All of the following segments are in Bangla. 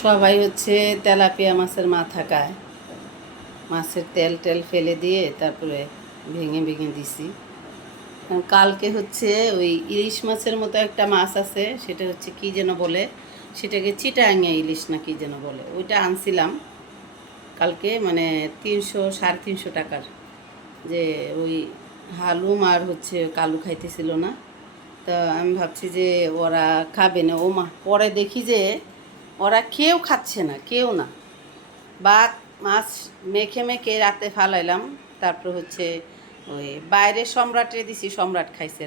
সবাই হচ্ছে তেলাপিয়া মাছের মাথা খায়। মাছের তেল টেল ফেলে দিয়ে তারপরে ভেঙে ভেঙে দিছি। কালকে হচ্ছে ওই ইলিশ মাছের মতো একটা মাছ আছে, সেটা হচ্ছে কি যেন বলে, সেটাকে চিটাঙা ইলিশ না কি যেন বলে, ওইটা আনছিলাম কালকে, মানে 300 350 টাকার। যে ওই হালুম আর হচ্ছে কালু খাইতেছিল না, তা আমি ভাবছি যে ওরা খাবে না। ও মা, পরে দেখি যে ওরা কেউ খাচ্ছে না, কেউ না। ভাত মাছ মেখে মেখে রাতে ফালাইলাম। তারপর হচ্ছে ওই বাইরে সম্রাটে দিছি, সম্রাট খাইছে,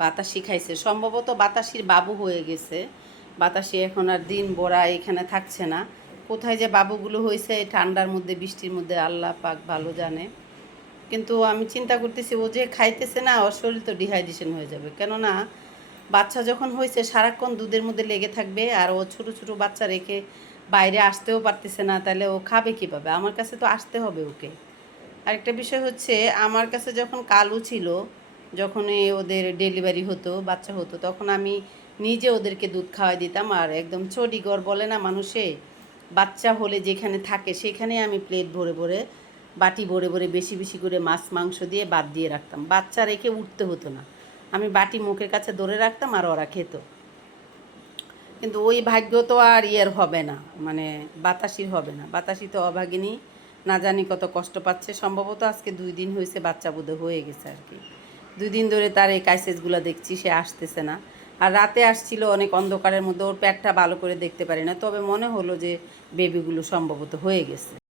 বাতাসি খাইছে, সম্ভবত বাতাসির বাবু হয়ে গেছে। বাতাসি এখন আর দিন ভরা এখানে থাকছে না। কোথায় যে বাবুগুলো হয়েছে এই ঠান্ডার মধ্যে বৃষ্টির মধ্যে, আল্লাহ পাক ভালো জানে। কিন্তু আমি চিন্তা করতেছি, ও যে খাইতেছে না, ওর শরীর তো ডিহাইড্রেশন হয়ে যাবে। কেননা বাচ্চা যখন হয়েছে সারাক্ষণ দুধের মধ্যে লেগে থাকবে, আর ও ছোটো ছোটো বাচ্চা রেখে বাইরে আসতেও পারতেছে না, তাহলে ও খাবে কীভাবে? আমার কাছে তো আসতে হবে ওকে। আরেকটা বিষয় হচ্ছে, আমার কাছে যখন কালু ছিল, যখনই ওদের ডেলিভারি হতো, বাচ্চা হতো, তখন আমি নিজে ওদেরকে দুধ খাওয়াই দিতাম। আর একদম চটিগড় বলে না মানুষে, বাচ্চা হলে যেখানে থাকে সেখানে আমি প্লেট ভরে ভরে, বাটি ভরে ভরে বেশি বেশি করে মাছ মাংস দিয়ে বাদ দিয়ে রাখতাম। বাচ্চা রেখে উঠতে হতো না, আমি বাটি মুখের কাছে ধরে রাখতাম আর ওরা খেত। কিন্তু ওই ভাগ্য তো আর ইয়ের হবে না, মানে বাতাসির হবে না। বাতাসি তো অভাগিনী, না জানি কত কষ্ট পাচ্ছে। সম্ভবত আজকে 2 দিন হয়েছে, বাচ্চা বোধহয় হয়ে গেছে আর কি। 2 দিন ধরে তার এই কাইসেসগুলো দেখছি, সে আসতেছে না। আর রাতে আসছিল অনেক অন্ধকারের মধ্যে, ওর পেটটা ভালো করে দেখতে পারি না, তবে মনে হলো যে বেবিগুলো সম্ভবত হয়ে গেছে।